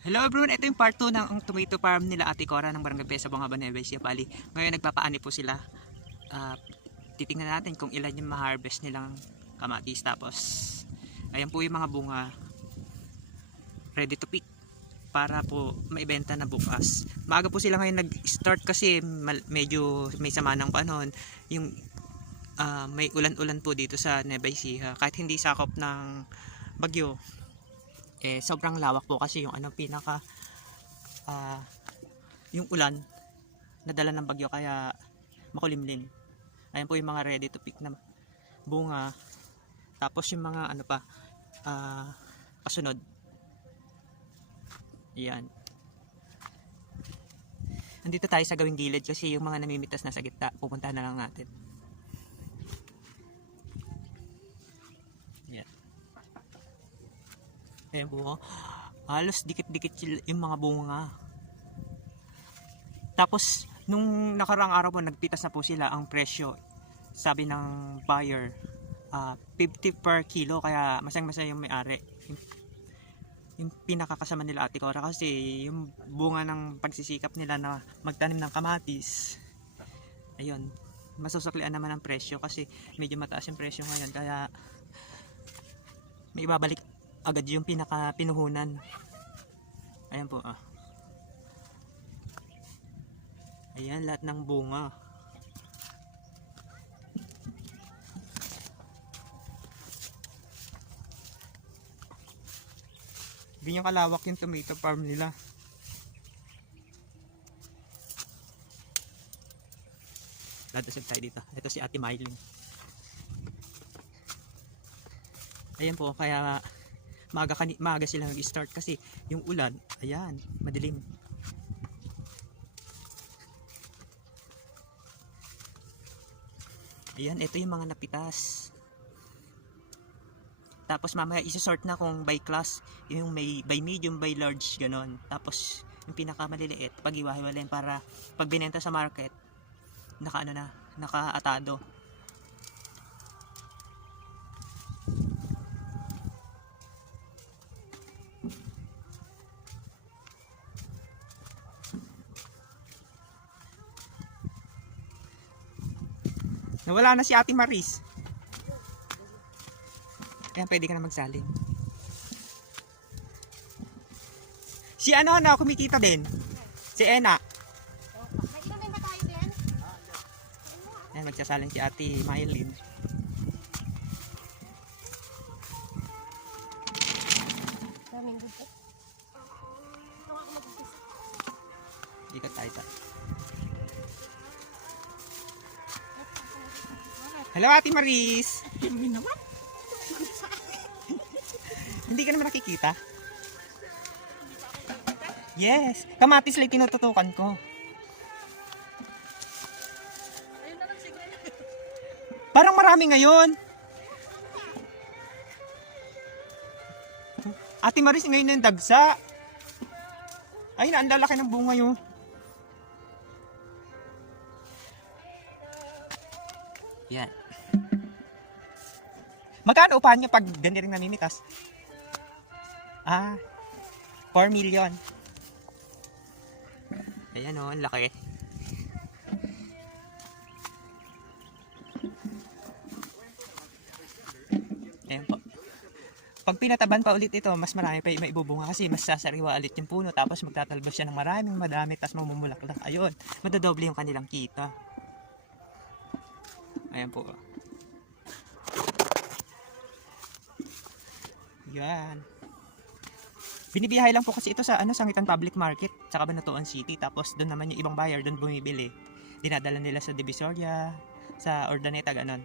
Hello everyone, ito yung part 2 ng tomato farm nila Ate Cora ng Barangay Pesa Bungaba, Nueva Ecija, Bali. Ngayon nagpapaani po sila. Titingnan natin kung ilan yung ma-harvest nilang kamatis. Tapos ayan po yung mga bunga ready to pick para po maibenta na bukas. Maaga po sila ngayon nag-start kasi medyo may sama ng panahon. Yung may ulan-ulan po dito sa Nueva Ecija. Kahit hindi sakop ng bagyo, sobrang lawak po kasi yung pinaka yung ulan nadala ng bagyo kaya makulimlim. Ayan po yung mga ready to pick na bunga. Tapos yung mga kasunod. Ayan. Nandito tayo sa gawing gilid kasi yung mga namimitas na sa gitna pupuntahan na lang natin. Ayan. Ayan po, halos dikit-dikit yung mga bunga. Tapos nung nakaraang araw po nagpitas na po sila. Ang presyo sabi ng buyer 50 per kilo, kaya masayang-masaya yung may-ari. Yung pinakakasama nila Ate Cora kasi yung bunga ng pagsisikap nila na magtanim ng kamatis, ayun, masusuklian naman ang presyo kasi medyo mataas yung presyo ngayon, kaya may ibabalik agad yung pinaka-pinuhunan. Ayan po, ayan lahat ng bunga. Ganyan kalawak yung tomato farm nila. Ladasag tayo dito. Ito si Ate Mylene. Ayan po, kaya maaga sila nag-start kasi yung ulan, ayan, madilim. Ayan, ito yung mga napitas. Tapos mamaya isa-sort na kung by class, yung may by medium, by large, ganon. Tapos yung pinakamaliliit, pag-iwahiwalayin para pag binenta sa market, naka-atado. Nawala na si Ate Maris. Ayan, pwede ka na magsalin. Si na kumikita din. Si Ena. Ayan, magsasalin si Ate Mylene. Ikat tayo. Hello Ate Maris. Hindi ka naman nakikita? Yes. Kamatis lang tinututukan ko. Parang marami ngayon. Ate Maris, ngayon na yung dagsa. Ay, ang lalaki ng bunga yun. Yan. Magkano upahan nyo pag ganyan rin namimitas? 4 million. Ayan o, ang laki. Ayan po. Pag pinataban pa ulit ito, mas marami pa maibubunga kasi mas sasariwa ulit yung puno. Tapos magtatalbos siya ng madami, tapos mamumulaklak. Ayun, madadoble yung kanilang kita. Ayan po. Yan. Binibiyahe lang po kasi ito sa Sangitan Public Market sa Cabanatuan City. Tapos doon naman yung ibang buyer doon bumibili. Dinadala nila sa Divisoria, sa Urdaneta, ganon.